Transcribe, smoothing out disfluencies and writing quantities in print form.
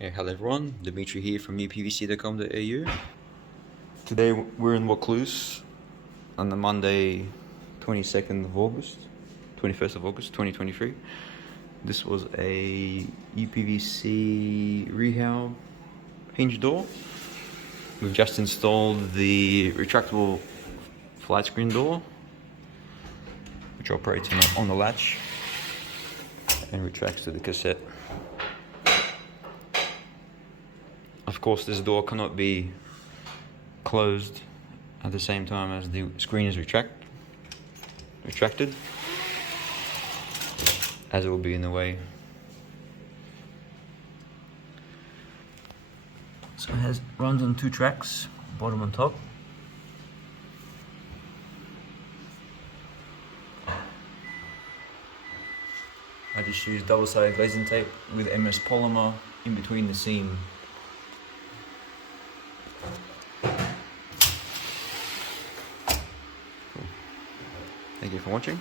Yeah, hello everyone, Dimitri here from uPVC.com.au. Today we're in Vaucluse on the Monday 22nd of August, 21st of August 2023. This was a uPVC Rehau Hinged Door. We've just installed the retractable flat screen door, which operates on the latch and retracts to the cassette. Of course, this door cannot be closed at the same time as the screen is retracted, as it will be in the way. So it runs on two tracks, bottom and top. I just used double-sided glazing tape with MS polymer in between the seam. Thank you for watching.